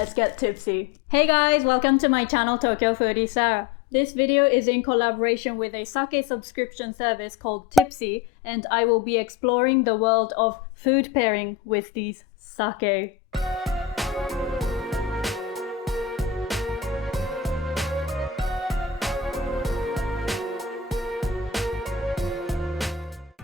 let's get tipsy. Hey guys, welcome to my channel TOKYOSARAH. This video is in collaboration with a sake subscription service called Tippsy, and I will be exploring the world of food pairing with these sake.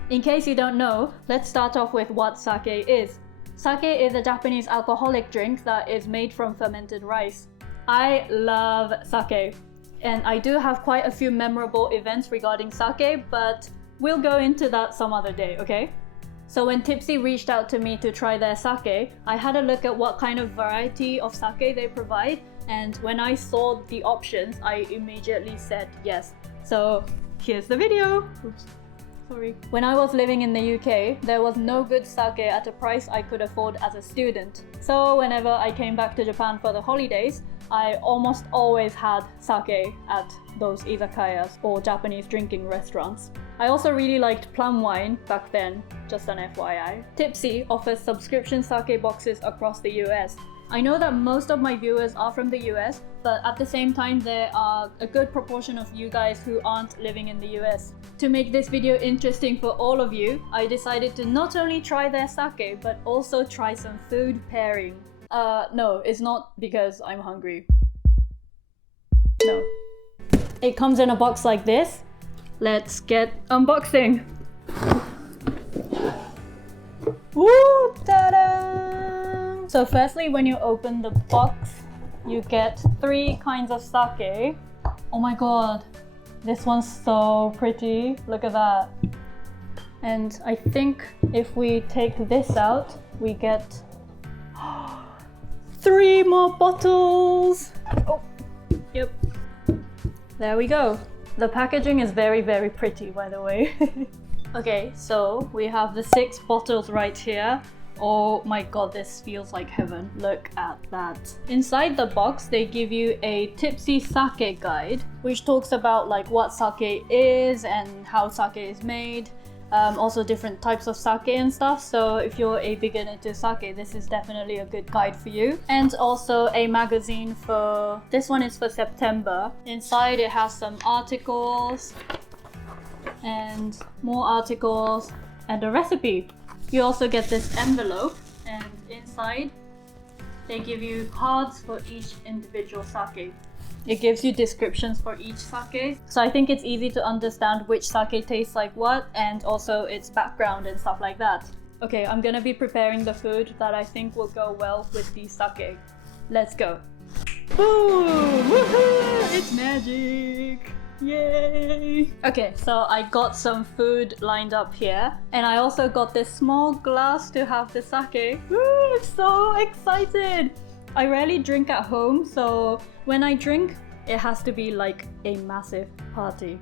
In case you don't know, let's start off with what sake is. Sake is a Japanese alcoholic drink that is made from fermented rice. I love sake, and I do have quite a few memorable events regarding sake, but we'll go into that some other day, okay? So when Tippsy reached out to me to try their sake, I had a look at what kind of variety of sake they provide, and when I saw the options, I immediately said yes. So here's the video. Oops. Sorry. When I was living in the UK, there was no good sake at a price I could afford as a student. So whenever I came back to Japan for the holidays, I almost always had sake at those izakayas or Japanese drinking restaurants. I also really liked plum wine back then, just an FYI. Tippsy offers subscription sake boxes across the US. I know that most of my viewers are from the US, but at the same time there are a good proportion of you guys who aren't living in the US. To make this video interesting for all of you, I decided to not only try their sake, but also try some food pairing. No, it's not because I'm hungry. No. It comes in a box like this. Let's get unboxing. Woo! Ta-da! So firstly, when you open the box, you get 3 kinds of sake. Oh my god, this one's so pretty. Look at that. And I think if we take this out, we get 3 more bottles. Oh, yep. There we go. The packaging is very, very pretty, by the way. Okay, so we have the 6 bottles right here. Oh my god, this feels like heaven. Look at that. Inside the box, they give you a Tippsy Sake guide, which talks about like what sake is and how sake is made. Also different types of sake and stuff. So if you're a beginner to sake, this is definitely a good guide for you. And also a magazine for, this one is for September. Inside it has some articles and more articles and a recipe. You also get this envelope, and inside they give you cards for each individual sake. It gives you descriptions for each sake, so I think it's easy to understand which sake tastes like what, and also its background and stuff like that. Okay, I'm gonna be preparing the food that I think will go well with these sake. Let's go. Boom! Woohoo! It's magic! Yay! Okay, so I got some food lined up here, and I also got this small glass to have the sake. Woo! I'm so excited! I rarely drink at home, so when I drink, it has to be like a massive party.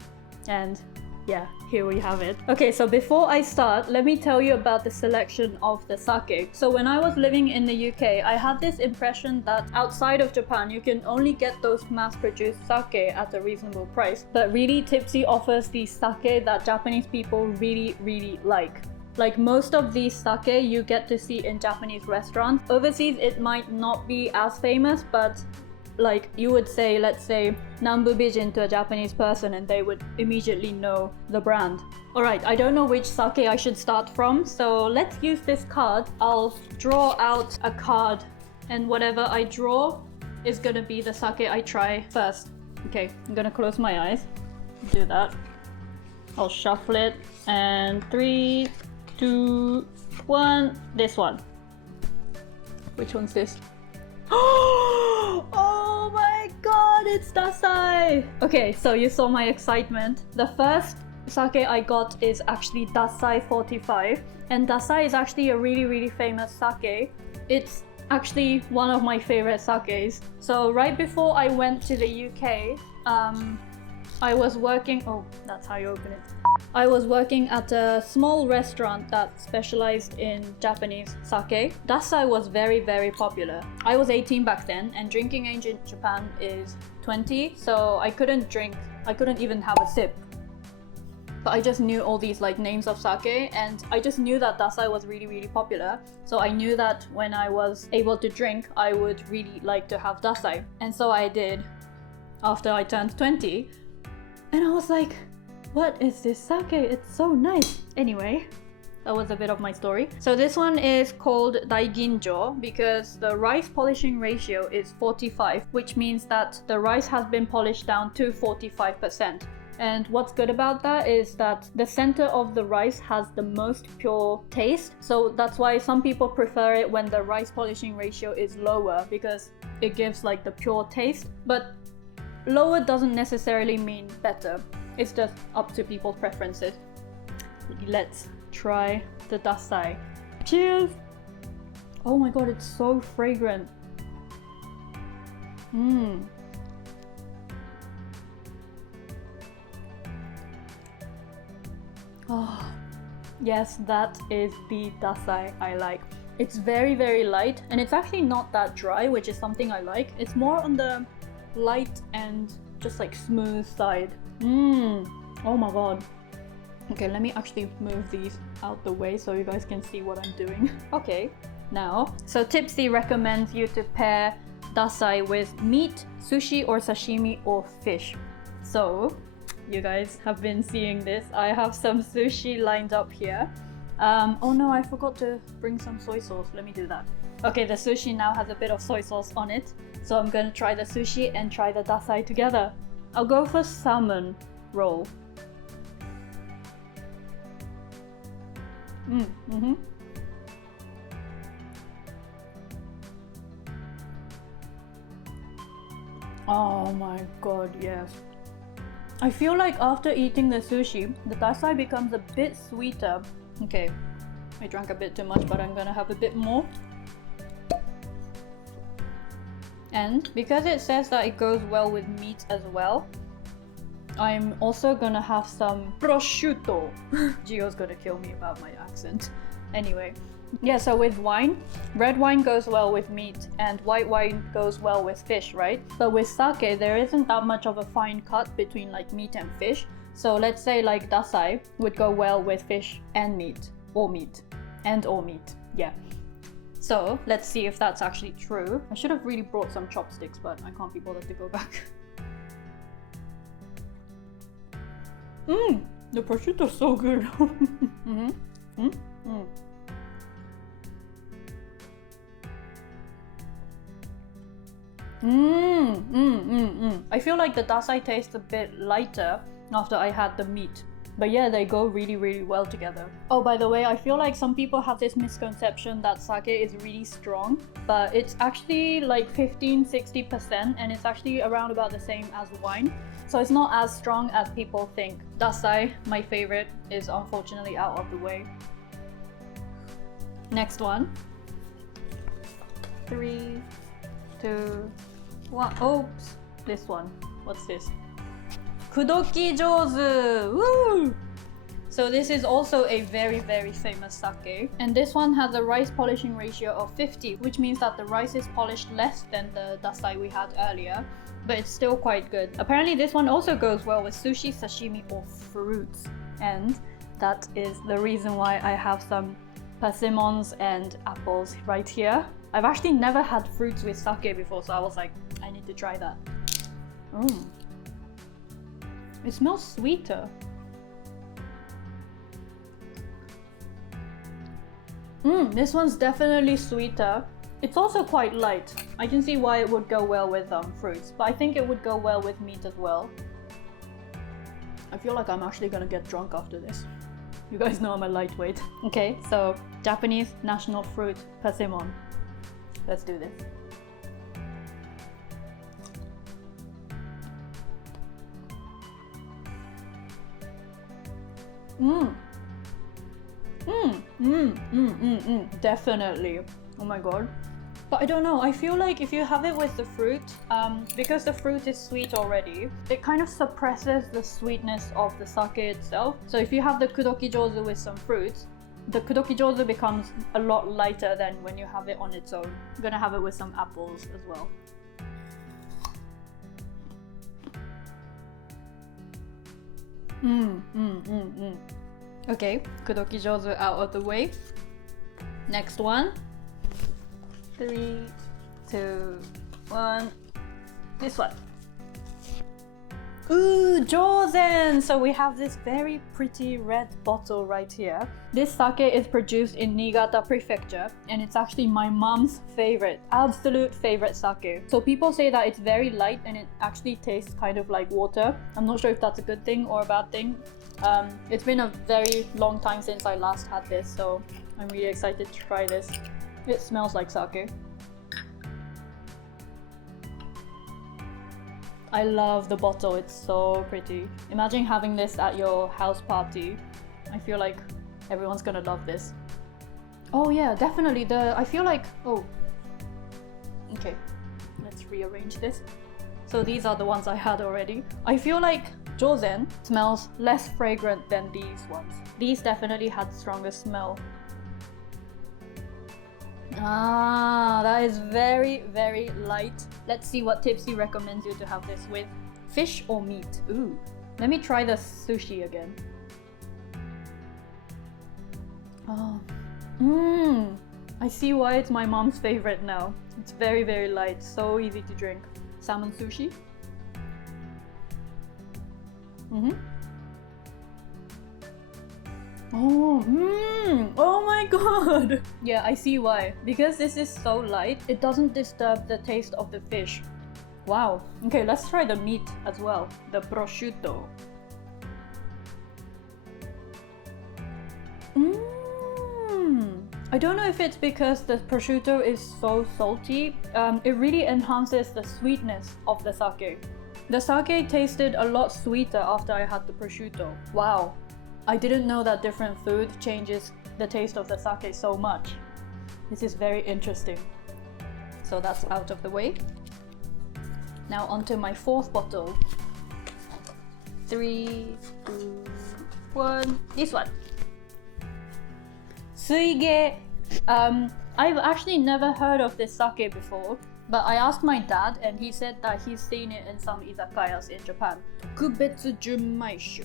And yeah, here we have it. Okay, so before I start, let me tell you about the selection of the sake. So when I was living in the UK, I had this impression that outside of Japan, you can only get those mass-produced sake at a reasonable price. But really, Tippsy offers these sake that Japanese people really, really like. Like most of these sake you get to see in Japanese restaurants. Overseas, it might not be as famous, but like you would say, let's say Nambu Bijin to a Japanese person and they would immediately know the brand. Alright, I don't know which sake I should start from, so let's use this card. I'll draw out a card, and whatever I draw is gonna be the sake I try first. Okay, I'm gonna close my eyes. Do that. I'll shuffle it, and 3, 2, 1. This one. Which one's this? Oh my god, it's Dassai! Okay, so you saw my excitement. The first sake I got is actually Dassai 45, and Dassai is actually a really, really famous sake. It's actually one of my favorite sakes. So right before I went to the UK, I was working, oh, that's how you open it. I was working at a small restaurant that specialized in Japanese sake. Dassai was very, very popular. I was 18 back then, and drinking age in Japan is 20, so I couldn't even have a sip. but I just knew all these like names of sake, and I just knew that Dassai was really popular. So I knew that when I was able to drink, I would really like to have Dassai. And so I did after I turned 20. And I was like, what is this sake? It's so nice. Anyway, that was a bit of my story. So this one is called Daigen Jo because the rice polishing ratio is 45, which means that the rice has been polished down to 45%. And what's good about that is that the center of the rice has the most pure taste. So that's why some people prefer it when the rice polishing ratio is lower, because it gives like the pure taste. But lower doesn't necessarily mean better. It's just up to people's preferences. Let's try the Dassai. Cheers! Oh my god, it's so fragrant. Oh, yes, that is the Dassai I like. It's very light, and it's actually not that dry, which is something I like. It's more on the light and just like smooth side. Oh my god. Okay, let me actually move these out the way so you guys can see what I'm doing. Okay, now, so Tippsy recommends you to pair Dassai with meat, sushi or sashimi or fish. So, you guys have been seeing this. I have some sushi lined up here. Oh no, I forgot to bring some soy sauce. Let me do that. Okay, the sushi now has a bit of soy sauce on it. So I'm gonna try the sushi and try the Dassai together. I'll go for salmon roll. Oh my god, yes. I feel like after eating the sushi, the Dassai becomes a bit sweeter. Okay, I drank a bit too much, but I'm gonna have a bit more. And because it says that it goes well with meat as well, I'm also gonna have some prosciutto. Gio's gonna kill me about my accent. Anyway, yeah, so with wine, red wine goes well with meat and white wine goes well with fish, right? But with sake, there isn't that much of a fine cut between like meat and fish. So let's say like Dassai would go well with fish and meat, or meat, and or meat, yeah. So let's see if that's actually true. I should have really brought some chopsticks, but I can't be bothered to go back. The prosciutto is so good. I feel like the Dassai tastes a bit lighter after I had the meat. But yeah, they go really well together. Oh, by the way, I feel like some people have this misconception that sake is really strong, but it's actually like 15-60%, and it's actually around about the same as wine. So it's not as strong as people think. Dassai, my favorite, is unfortunately out of the way. Next one. 3, 2, 1. Oops, this one. What's this? Kudoki Jozu! Woo! So this is also a very famous sake. And this one has a rice polishing ratio of 50, which means that the rice is polished less than the Dassai we had earlier, but it's still quite good. Apparently this one also goes well with sushi, sashimi or fruits. And that is the reason why I have some persimmons and apples right here. I've actually never had fruits with sake before, so I was like, I need to try that. It smells sweeter. This one's definitely sweeter. It's also quite light. I can see why it would go well with fruits, but I think it would go well with meat as well. I feel like I'm actually gonna get drunk after this. You guys know I'm a lightweight. Okay, so Japanese national fruit, persimmon. Let's do this. Definitely. Oh my god. But I don't know, I feel like if you have it with the fruit, because the fruit is sweet already, it kind of suppresses the sweetness of the sake itself. So if you have the Kudoki Jozu with some fruits, the Kudoki Jozu becomes a lot lighter than when you have it on its own. I'm gonna have it with some apples as well. Okay, Kudoki Jozu out of the way. Next one. 3, 2, 1. This one. Ooh, Jozen! So we have this very pretty red bottle right here. This sake is produced in Niigata Prefecture, and it's actually my mom's favorite, absolute favorite sake. So people say that it's very light and it actually tastes kind of like water. I'm not sure if that's a good thing or a bad thing. It's been a very long time since I last had this, so I'm really excited to try this. It smells like sake. I love the bottle, it's so pretty. Imagine having this at your house party. I feel like everyone's gonna love this. Oh yeah, definitely I feel like, okay, let's rearrange this. So these are the ones I had already. I feel like Jozen smells less fragrant than these ones. These definitely had stronger smell. Ah, that is very, very light. Let's see what Tippsy recommends you to have this with. Fish or meat? Ooh. Let me try the sushi again. Oh. I see why it's my mom's favorite now. It's very, very light. So easy to drink. Salmon sushi. Oh my god! Yeah, I see why. Because this is so light, it doesn't disturb the taste of the fish. Wow. Okay, let's try the meat as well. The prosciutto. I don't know if it's because the prosciutto is so salty. It really enhances the sweetness of the sake. The sake tasted a lot sweeter after I had the prosciutto. Wow. I didn't know that different food changes the taste of the sake so much. This is very interesting. So that's out of the way. Now onto my fourth bottle. 3, 2, 1. This one. Suigei. I've actually never heard of this sake before, but I asked my dad and he said that he's seen it in some izakayas in Japan. Tokubetsu Jummai shu.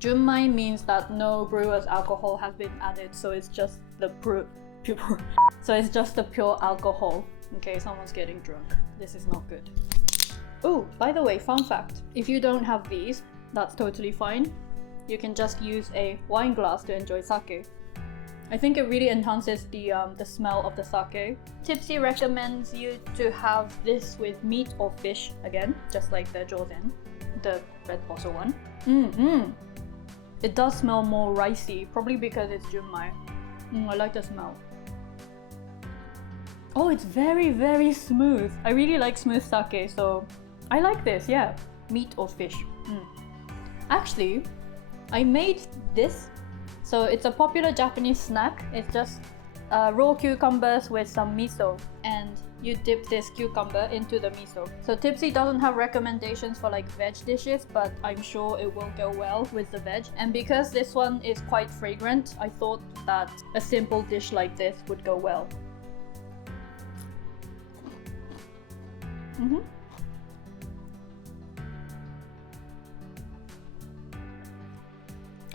Junmai means that no brewer's alcohol has been added, so it's just the pure alcohol. Okay, someone's getting drunk. This is not good. Oh, by the way, fun fact. If you don't have these, that's totally fine. You can just use a wine glass to enjoy sake. I think it really enhances the smell of the sake. Tippsy recommends you to have this with meat or fish again, just like the Jozen, the red bottle one. It does smell more ricey, probably because it's Jummai. I like the smell. Oh, it's very, very smooth. I really like smooth sake, so I like this, yeah. Meat or fish. Actually, I made this. So it's a popular Japanese snack. It's just raw cucumbers with some miso, and you dip this cucumber into the miso. So Tippsy doesn't have recommendations for like veg dishes, but I'm sure it will go well with the veg. And because this one is quite fragrant, I thought that a simple dish like this would go well.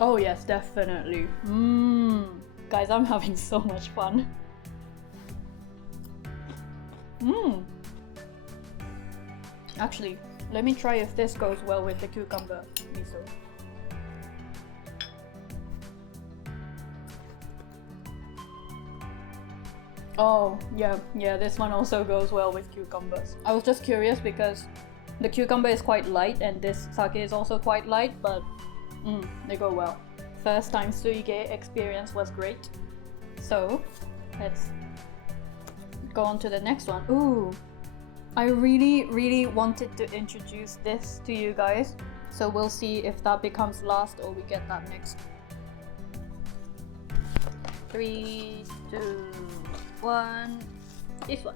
Oh yes, definitely. Guys, I'm having so much fun. Actually, let me try if this goes well with the cucumber miso. Oh, yeah, this one also goes well with cucumbers. I was just curious because the cucumber is quite light and this sake is also quite light, but they go well. First time Suigei experience was great. So, let's go on to the next one. Ooh, I really wanted to introduce this to you guys. So we'll see if that becomes last or we get that next. 3, 2, 1. This one.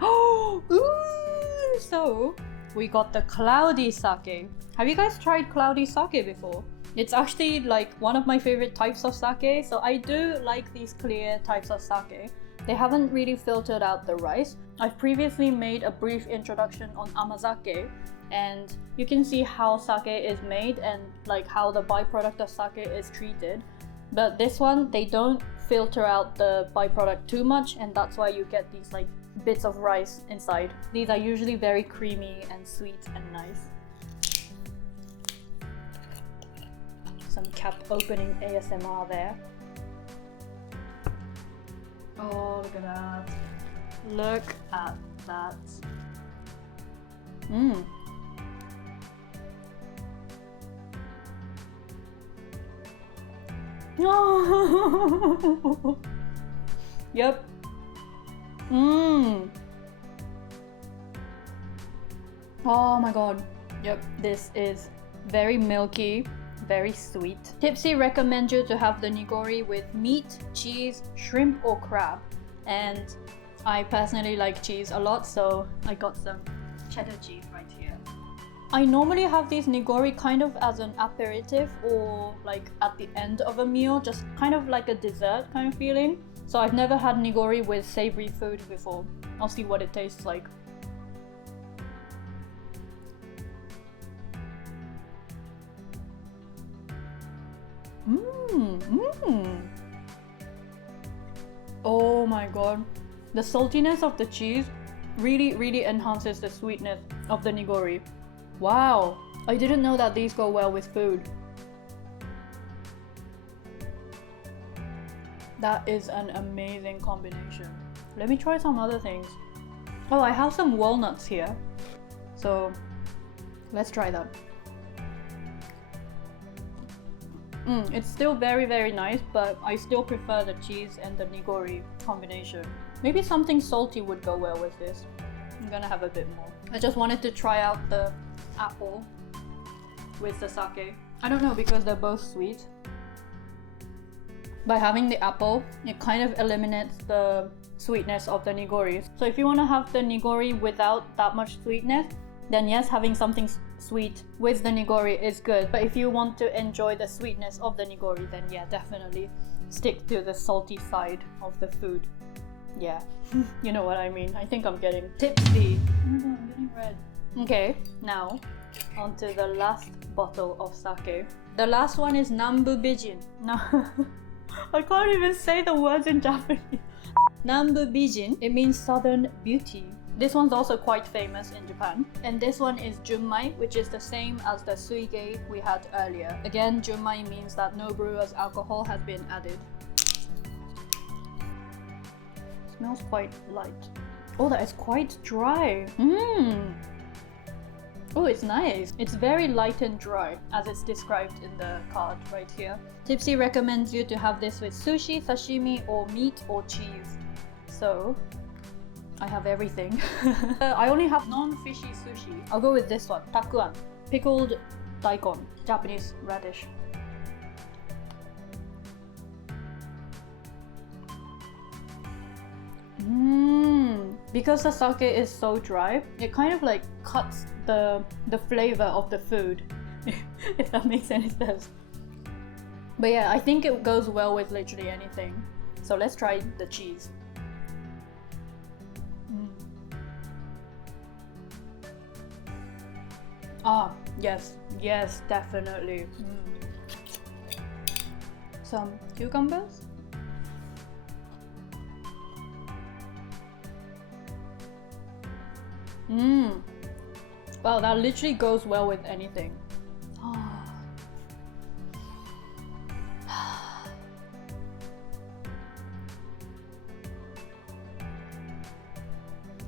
Oh, ooh! So we got the cloudy sake. Have you guys tried cloudy sake before? It's actually like one of my favorite types of sake. So I do like these clear types of sake. They haven't really filtered out the rice. I've previously made a brief introduction on amazake, and you can see how sake is made and like how the byproduct of sake is treated. But this one, they don't filter out the byproduct too much, and that's why you get these like bits of rice inside. These are usually very creamy and sweet and nice. Some cap opening ASMR there. Oh, look at that. Look at that. Mmm. Oh. Yep. Mmm. Oh my god. Yep, this is very milky, very sweet. Tippsy recommends you to have the nigori with meat, cheese, shrimp or crab. And I personally like cheese a lot, so I got some cheddar cheese right here. I normally have these nigori kind of as an aperitif or like at the end of a meal, just kind of like a dessert kind of feeling. So I've never had nigori with savory food before. I'll see what it tastes like. Oh my god. The saltiness of the cheese really enhances the sweetness of the nigori. Wow, I didn't know that these go well with food. That is an amazing combination. Let me try some other things. Oh, I have some walnuts here. So let's try that. It's still very nice, but I still prefer the cheese and the nigori combination. Maybe something salty would go well with this. I'm gonna have a bit more. I just wanted to try out the apple with the sake. I don't know, because they're both sweet. By having the apple, it kind of eliminates the sweetness of the nigori. So if you want to have the nigori without that much sweetness, then yes, having something sweet with the nigori is good. But if you want to enjoy the sweetness of the nigori, then yeah, definitely stick to the salty side of the food. Yeah, you know what I mean. I think I'm getting tipsy. Oh my god, I'm getting red. Okay, now onto the last bottle of sake. The last one is Nambu Bijin. No, I can't even say the words in Japanese. Nambu Bijin, it means southern beauty. This one's also quite famous in Japan. And this one is Junmai, which is the same as the Suigei we had earlier. Again, Junmai means that no brewer's alcohol has been added. Smells quite light. Oh, that is quite dry. Oh, it's nice. It's very light and dry, as it's described in the card right here. Tippsy recommends you to have this with sushi, sashimi, or meat or cheese. So I have everything. I only have non-fishy sushi. I'll go with this one, takuan, pickled daikon, Japanese radish. Because the sake is so dry, it kind of like cuts the flavor of the food, if that makes any sense. But yeah, I think it goes well with literally anything. So let's try the cheese. Ah, yes, definitely. Some cucumbers. Wow, that literally goes well with anything.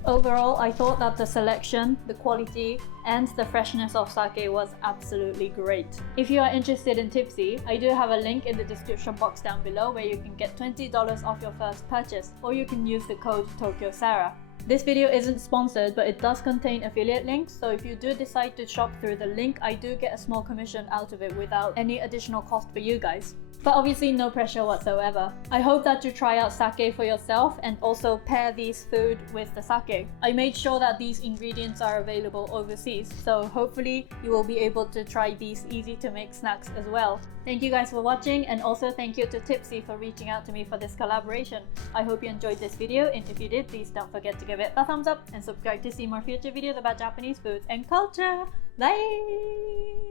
Overall, I thought that the selection, the quality, and the freshness of sake was absolutely great. If you are interested in Tippsy, I do have a link in the description box down below where you can get $20 off your first purchase, or you can use the code TOKYOSARAH. This video isn't sponsored, but it does contain affiliate links, so if you do decide to shop through the link, I do get a small commission out of it without any additional cost for you guys. But obviously no pressure whatsoever. I hope that you try out sake for yourself and also pair these food with the sake. I made sure that these ingredients are available overseas, so hopefully you will be able to try these easy to make snacks as well. Thank you guys for watching, and also thank you to Tippsy for reaching out to me for this collaboration. I hope you enjoyed this video, and if you did, please don't forget to give it a thumbs up and subscribe to see more future videos about Japanese foods and culture. Bye!